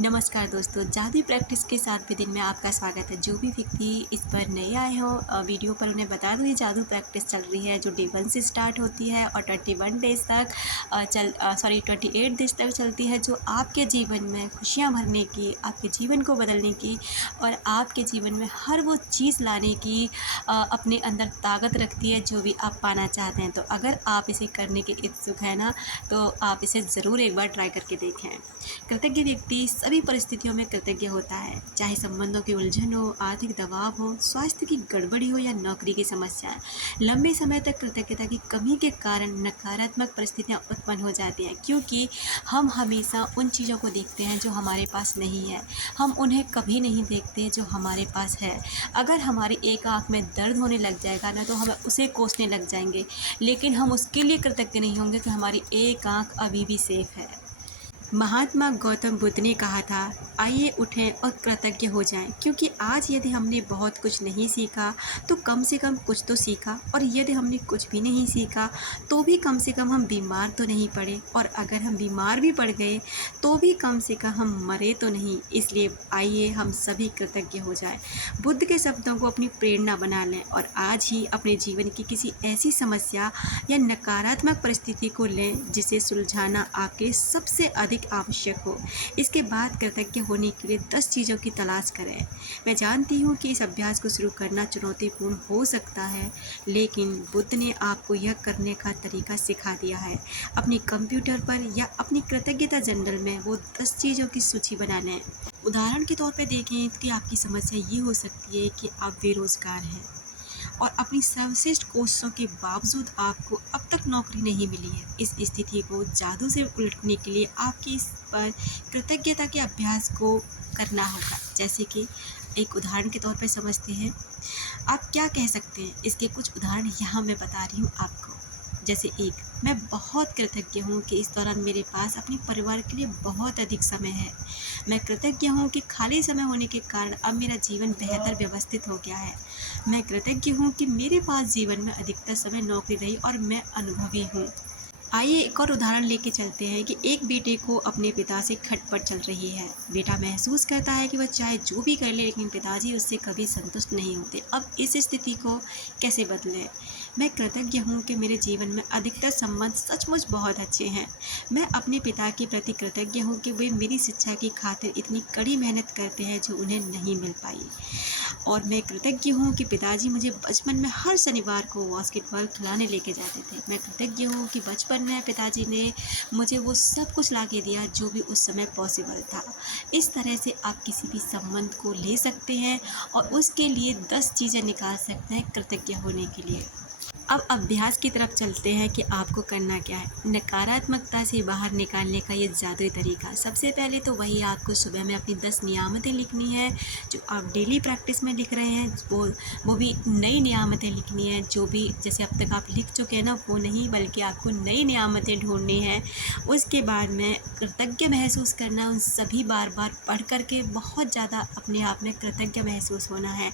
नमस्कार दोस्तों, जादुई प्रैक्टिस के 7वें दिन में आपका स्वागत है। जो भी व्यक्ति इस पर नए आए हों वीडियो पर उन्हें बता दूँ, ये जादू प्रैक्टिस चल रही है जो डे 1 से स्टार्ट होती है और 21 डेज़ तक 28 डेज़ तक चलती है, जो आपके जीवन में खुशियाँ भरने की, आपके जीवन को बदलने की और आपके जीवन में हर वो चीज़ लाने की अपने अंदर ताकत रखती है जो भी आप पाना चाहते हैं। तो अगर आप इसे करने के इच्छुक हैं ना, तो आप इसे ज़रूर एक बार ट्राई करके देखें। कृतज्ञ व्यक्ति सभी परिस्थितियों में कृतज्ञ होता है, चाहे संबंधों की उलझन हो, आर्थिक दबाव हो, स्वास्थ्य की गड़बड़ी हो या नौकरी की समस्याएं। लंबे समय तक कृतज्ञता की कमी के कारण नकारात्मक परिस्थितियां उत्पन्न हो जाती हैं, क्योंकि हम हमेशा उन चीज़ों को देखते हैं जो हमारे पास नहीं है। हम उन्हें कभी नहीं देखते जो हमारे पास है। अगर हमारी एक आँख में दर्द होने लग जाएगा ना, तो हम उसे कोसने लग जाएंगे, लेकिन हम उसके लिए कृतज्ञ नहीं होंगे कि हमारी एक आँख अभी भी सेफ है। महात्मा गौतम बुद्ध ने कहा था, आइए उठें और कृतज्ञ हो जाएं, क्योंकि आज यदि हमने बहुत कुछ नहीं सीखा तो कम से कम कुछ तो सीखा, और यदि हमने कुछ भी नहीं सीखा तो भी कम से कम हम बीमार तो नहीं पड़े, और अगर हम बीमार भी पड़ गए तो भी कम से कम हम मरे तो नहीं। इसलिए आइए हम सभी कृतज्ञ हो जाएं। बुद्ध के शब्दों को अपनी प्रेरणा बना लें और आज ही अपने जीवन की किसी ऐसी समस्या या नकारात्मक परिस्थिति को लें जिसे सुलझाना आपके सबसे अधिक आवश्यक हो। इसके बाद कृतज्ञ होने के लिए 10 चीज़ों की तलाश करें। मैं जानती हूँ कि इस अभ्यास को शुरू करना चुनौतीपूर्ण हो सकता है, लेकिन बुद्ध ने आपको यह करने का तरीका सिखा दिया है। अपनी कंप्यूटर पर या अपनी कृतज्ञता जर्नल में वो 10 चीज़ों की सूची बना लें। उदाहरण के तौर पर देखें कि आपकी समस्या ये हो सकती है कि आप बेरोजगार हैं और अपनी सर्वश्रेष्ठ कोशिशों के बावजूद आपको अब तक नौकरी नहीं मिली है। इस स्थिति को जादू से उलटने के लिए आपके इस पर कृतज्ञता के अभ्यास को करना होगा। जैसे कि एक उदाहरण के तौर पर समझते हैं, आप क्या कह सकते हैं। इसके कुछ उदाहरण यहाँ मैं बता रही हूँ आपको। जैसे एक, मैं बहुत कृतज्ञ हूँ कि इस दौरान मेरे पास अपने परिवार के लिए बहुत अधिक समय है। मैं कृतज्ञ हूँ कि खाली समय होने के कारण अब मेरा जीवन बेहतर व्यवस्थित हो गया है। मैं कृतज्ञ हूँ कि मेरे पास जीवन में अधिकतर समय नौकरी रही और मैं अनुभवी हूँ। आइए एक और उदाहरण लेके चलते हैं कि एक बेटे को अपने पिता से खटपट चल रही है। बेटा महसूस करता है कि वह चाहे जो भी कर ले, लेकिन पिताजी उससे कभी संतुष्ट नहीं होते। अब इस स्थिति को कैसे बदलें। मैं कृतज्ञ हूँ कि मेरे जीवन में अधिकतर संबंध सचमुच बहुत अच्छे हैं। मैं अपने पिता के प्रति कृतज्ञ हूँ कि वे मेरी शिक्षा की खातिर इतनी कड़ी मेहनत करते हैं जो उन्हें नहीं मिल पाई। और मैं कृतज्ञ हूँ कि पिताजी मुझे बचपन में हर शनिवार को बास्केटबॉल खिलाने लेके जाते थे। मैं कृतज्ञ हूँ कि बचपन में पिताजी ने मुझे वो सब कुछ ला के दिया जो भी उस समय पॉसिबल था। इस तरह से आप किसी भी संबंध को ले सकते हैं और उसके लिए 10 चीज़ें निकाल सकते हैं कृतज्ञ होने के लिए। अब अभ्यास की तरफ चलते हैं कि आपको करना क्या है। नकारात्मकता से बाहर निकालने का ये जादुई तरीका, सबसे पहले तो वही आपको सुबह में अपनी 10 नियामतें लिखनी है जो आप डेली प्रैक्टिस में लिख रहे हैं। वो भी नई नियामतें लिखनी है, जो भी जैसे अब तक आप लिख चुके हैं ना वो नहीं, बल्कि आपको नई नियामतें ढूंढनी है। उसके बाद में कृतज्ञ महसूस करना, उन सभी बार बार पढ़ करके बहुत ज़्यादा अपने आप में कृतज्ञ महसूस होना है।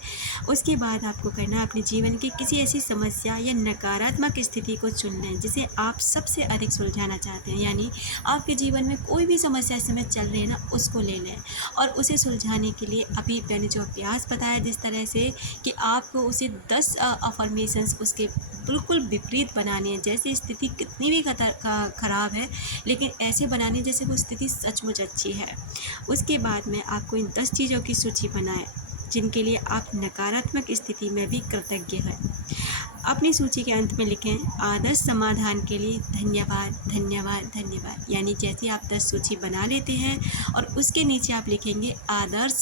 उसके बाद आपको करना अपने जीवन की किसी ऐसी समस्या या नकारात्मक स्थिति को चुन लें जिसे आप सबसे अधिक सुलझाना चाहते हैं। यानी आपके जीवन में कोई भी समस्या इस समय चल रही है ना, उसको ले लें और उसे सुलझाने के लिए अभी मैंने जो अभ्यास बताया जिस तरह से कि आपको उसे 10 अफर्मेशंस उसके बिल्कुल विपरीत बनाने हैं। जैसे स्थिति कितनी भी खराब है, लेकिन ऐसे बनाने जैसे वो स्थिति सचमुच अच्छी है। उसके बाद में आपको इन 10 चीज़ों की सूची बनाएं जिनके लिए आप नकारात्मक स्थिति में भी कृतज्ञ हैं। अपनी सूची के अंत में लिखें, आदर्श समाधान के लिए धन्यवाद धन्यवाद धन्यवाद। यानी जैसे आप 10 सूची बना लेते हैं और उसके नीचे आप लिखेंगे आदर्श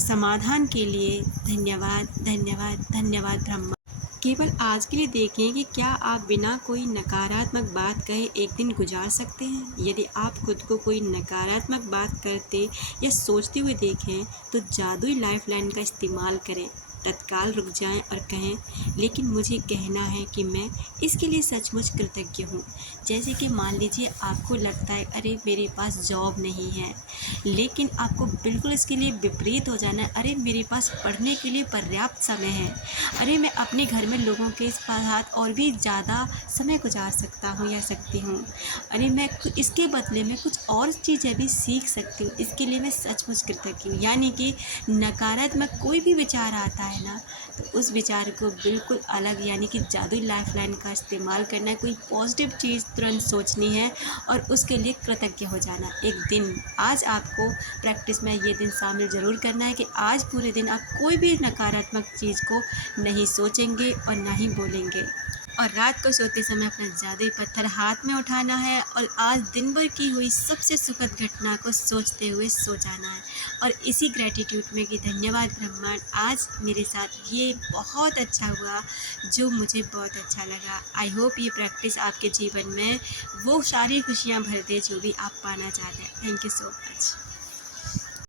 समाधान के लिए धन्यवाद धन्यवाद धन्यवाद ब्रह्मा। केवल आज के लिए देखें कि क्या आप बिना कोई नकारात्मक बात कहे एक दिन गुजार सकते हैं। यदि आप खुद को कोई नकारात्मक बात करते या सोचते हुए देखें तो जादुई लाइफलाइन का इस्तेमाल करें तत्काल रुक जाएं और कहें लेकिन मुझे कहना है कि मैं इसके लिए सचमुच कृतज्ञ हूँ। जैसे कि मान लीजिए आपको लगता है अरे मेरे पास जॉब नहीं है, लेकिन आपको बिल्कुल इसके लिए विपरीत हो जाना है, अरे मेरे पास पढ़ने के लिए पर्याप्त समय है, अरे मैं अपने घर में लोगों के साथ और भी ज़्यादा समय गुजार सकता हूँ या सकती हूँ, अरे मैं इसके बदले में कुछ और चीज़ें भी सीख सकती हूँ, इसके लिए मैं सचमुच कृतज्ञ हूँ। यानी कि नकारात्मक कोई भी विचार आता है ना, तो उस विचार को बिल्कुल अलग यानी कि जादुई लाइफलाइन का इस्तेमाल करना है, कोई पॉजिटिव चीज़ तुरंत सोचनी है और उसके लिए कृतज्ञ हो जाना। एक दिन आज आपको प्रैक्टिस में ये दिन शामिल ज़रूर करना है कि आज पूरे दिन आप कोई भी नकारात्मक चीज़ को नहीं सोचेंगे और ना ही बोलेंगे। और रात को सोते समय अपना जादुई पत्थर हाथ में उठाना है और आज दिन भर की हुई सबसे सुखद घटना को सोचते हुए सो जाना है। और इसी ग्रैटिट्यूड में कि धन्यवाद ब्रह्मांड, आज मेरे साथ ये बहुत अच्छा हुआ जो मुझे बहुत अच्छा लगा। आई होप ये प्रैक्टिस आपके जीवन में वो सारी खुशियाँ भर दे जो भी आप पाना चाहते हैं। Thank you so much.